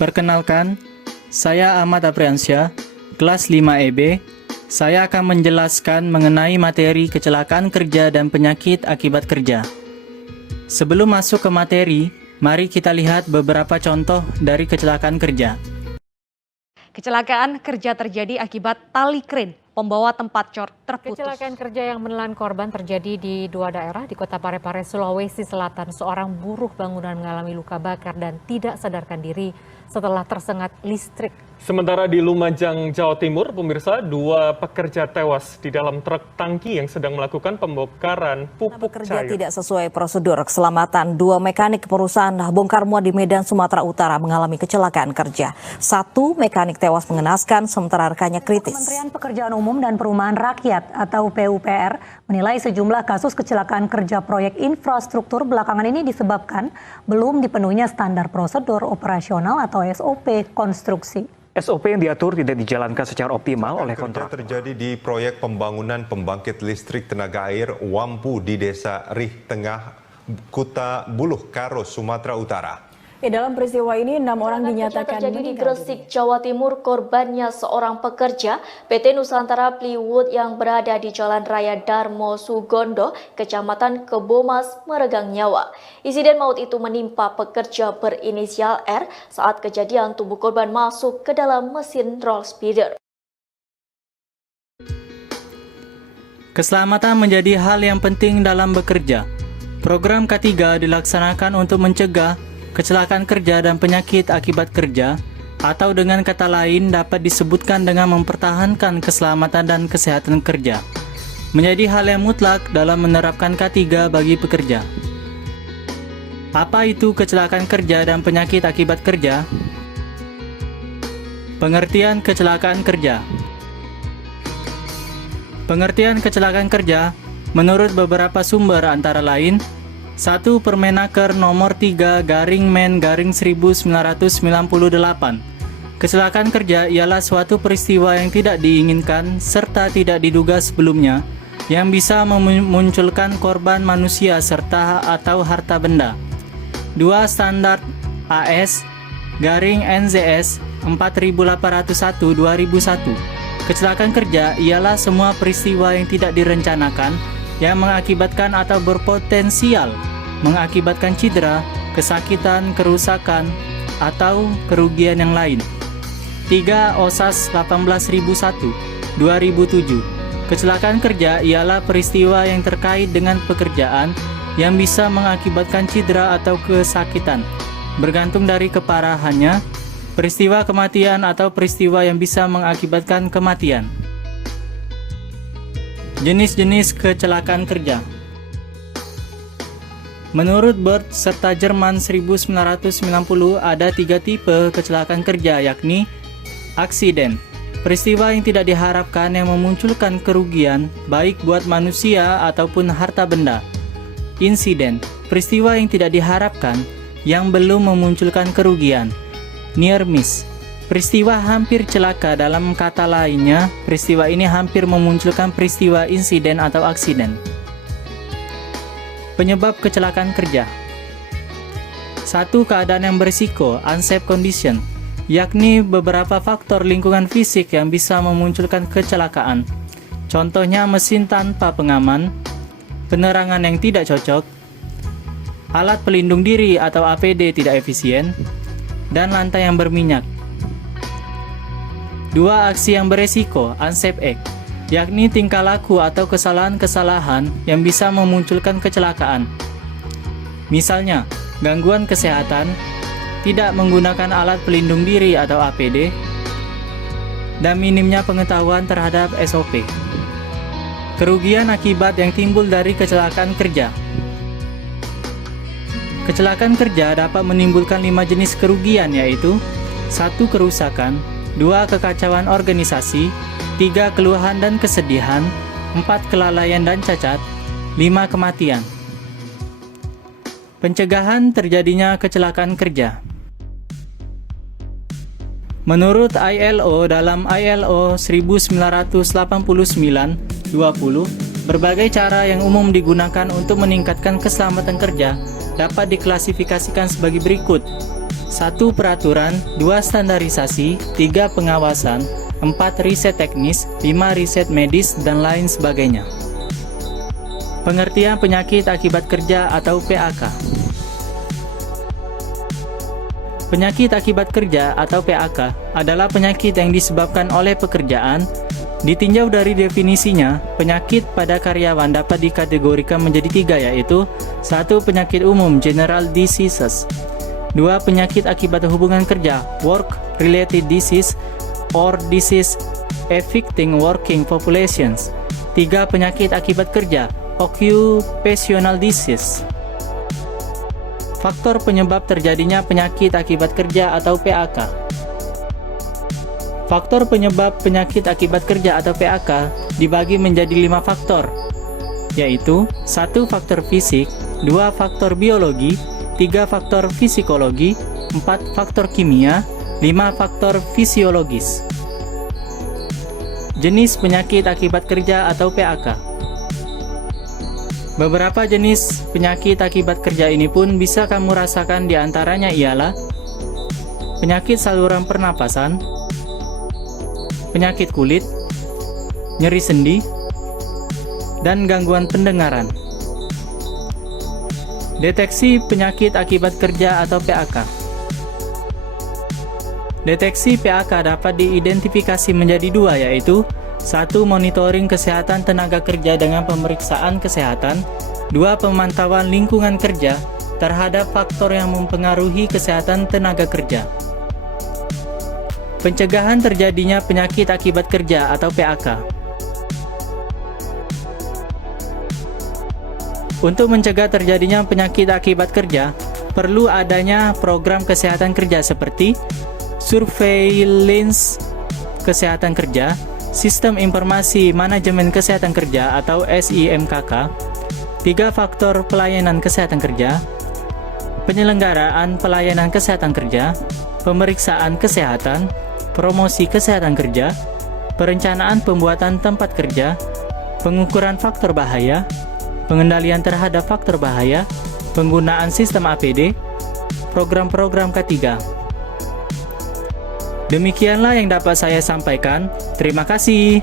Perkenalkan, saya Ahmad Apriansyah, kelas 5 EB. Saya akan menjelaskan mengenai materi kecelakaan kerja dan penyakit akibat kerja. Sebelum masuk ke materi, mari kita lihat beberapa contoh dari kecelakaan kerja. Kecelakaan kerja terjadi akibat tali kren pembawa tempat cor terputus. Kecelakaan kerja yang menelan korban terjadi di dua daerah di Kota Parepare, Sulawesi Selatan. Seorang buruh bangunan mengalami luka bakar dan tidak sadarkan diri setelah tersengat listrik. Sementara di Lumajang, Jawa Timur, pemirsa, 2 pekerja tewas di dalam truk tangki yang sedang melakukan pembongkaran pupuk Bekerja cair. tidak sesuai prosedur keselamatan. 2 mekanik perusahaan bongkar muat di Medan, Sumatera Utara mengalami kecelakaan kerja. 1 mekanik tewas mengenaskan, sementara rekannya kritis. Kementerian Pekerjaan Umum dan Perumahan Rakyat atau PUPR menilai sejumlah kasus kecelakaan kerja proyek infrastruktur belakangan ini disebabkan belum dipenuhinya standar prosedur operasional atau SOP konstruksi. SOP yang diatur tidak dijalankan secara optimal oleh kontraktor. Terjadi di proyek pembangunan pembangkit listrik tenaga air Wampu di Desa Rih Tengah, Kuta Buluh Karo, Sumatera Utara. Dalam peristiwa ini 6 orang dinyatakan terjadi di Gresik, Jawa Timur. Korbannya seorang pekerja PT Nusantara Plywood yang berada di Jalan Raya Darmo Sugondo, Kecamatan Kebomas, meregang nyawa. Insiden maut itu menimpa pekerja berinisial R saat kejadian tubuh korban masuk ke dalam mesin roll speeder. Keselamatan menjadi hal yang penting dalam bekerja. Program K3 dilaksanakan untuk mencegah kecelakaan kerja dan penyakit akibat kerja, atau dengan kata lain dapat disebutkan dengan mempertahankan keselamatan dan kesehatan kerja, menjadi hal yang mutlak dalam menerapkan K3 bagi pekerja. Apa itu kecelakaan kerja dan penyakit akibat kerja? Pengertian kecelakaan kerja. Pengertian kecelakaan kerja menurut beberapa sumber antara lain 1. Permenaker nomor 3/Men/1998. Kecelakaan kerja ialah suatu peristiwa yang tidak diinginkan serta tidak diduga sebelumnya yang bisa memunculkan korban manusia serta atau harta benda. 2. Standar AS/NZS 4801/2001. Kecelakaan kerja ialah semua peristiwa yang tidak direncanakan yang mengakibatkan atau berpotensial mengakibatkan cedera, kesakitan, kerusakan, atau kerugian yang lain. 3. OSAS 18001/2007. Kecelakaan kerja ialah peristiwa yang terkait dengan pekerjaan yang bisa mengakibatkan cedera atau kesakitan, bergantung dari keparahannya, peristiwa kematian atau peristiwa yang bisa mengakibatkan kematian. Jenis-jenis kecelakaan kerja. Menurut Bird serta Jerman 1990 ada 3 tipe kecelakaan kerja, yakni aksiden, peristiwa yang tidak diharapkan yang memunculkan kerugian baik buat manusia ataupun harta benda. Insiden, peristiwa yang tidak diharapkan yang belum memunculkan kerugian. Near miss, peristiwa hampir celaka, dalam kata lainnya peristiwa ini hampir memunculkan peristiwa insiden atau aksiden. Penyebab kecelakaan kerja. 1. Keadaan yang berisiko, unsafe condition, yakni beberapa faktor lingkungan fisik yang bisa memunculkan kecelakaan. Contohnya mesin tanpa pengaman, penerangan yang tidak cocok, alat pelindung diri atau APD tidak efisien, dan lantai yang berminyak. 2. Aksi yang beresiko, unsafe act, yakni tingkah laku atau kesalahan-kesalahan yang bisa memunculkan kecelakaan. Misalnya, gangguan kesehatan, tidak menggunakan alat pelindung diri atau APD, dan minimnya pengetahuan terhadap SOP. Kerugian akibat yang timbul dari kecelakaan kerja. Kecelakaan kerja dapat menimbulkan 5 jenis kerugian, yaitu 1. Kerusakan, 2. Kekacauan organisasi, 3. Keluhan dan kesedihan, 4. Kelalaian dan cacat, 5. Kematian. Pencegahan terjadinya kecelakaan kerja. Menurut ILO, dalam ILO 1989-20, Berbagai cara yang umum digunakan untuk meningkatkan keselamatan kerja dapat diklasifikasikan sebagai berikut. 1. Peraturan, 2. Standarisasi, 3. Pengawasan, 4. Riset teknis, 5. Riset medis, dan lain sebagainya. Pengertian penyakit akibat kerja atau PAK. Penyakit akibat kerja atau PAK adalah penyakit yang disebabkan oleh pekerjaan. Ditinjau dari definisinya, penyakit pada karyawan dapat dikategorikan menjadi 3, yaitu 1. Penyakit umum, general diseases, 2. Penyakit akibat hubungan kerja, work-related disease or disease affecting working populations, 3. Penyakit akibat kerja, occupational disease. Faktor penyebab terjadinya penyakit akibat kerja atau PAK. Faktor penyebab penyakit akibat kerja atau PAK dibagi menjadi 5 faktor, yaitu 1. Faktor fisik, 2. Faktor biologi, 3. Faktor psikologi, 4. Faktor kimia, 5. Faktor fisiologis. Jenis penyakit akibat kerja atau PAK. Beberapa jenis penyakit akibat kerja ini pun bisa kamu rasakan, di antaranya ialah penyakit saluran pernapasan, penyakit kulit, nyeri sendi, dan gangguan pendengaran. Deteksi penyakit akibat kerja atau PAK. Deteksi PAK dapat diidentifikasi menjadi 2, yaitu 1. Monitoring kesehatan tenaga kerja dengan pemeriksaan kesehatan, 2. Pemantauan lingkungan kerja terhadap faktor yang mempengaruhi kesehatan tenaga kerja. Pencegahan terjadinya penyakit akibat kerja atau PAK. Untuk mencegah terjadinya penyakit akibat kerja, perlu adanya program kesehatan kerja seperti surveillance kesehatan kerja, Sistem Informasi Manajemen Kesehatan Kerja atau SIMKK, 3. Faktor pelayanan kesehatan kerja, penyelenggaraan pelayanan kesehatan kerja, pemeriksaan kesehatan, promosi kesehatan kerja, perencanaan pembuatan tempat kerja, pengukuran faktor bahaya, pengendalian terhadap faktor bahaya, penggunaan sistem APD, program-program K3. Demikianlah yang dapat saya sampaikan. Terima kasih.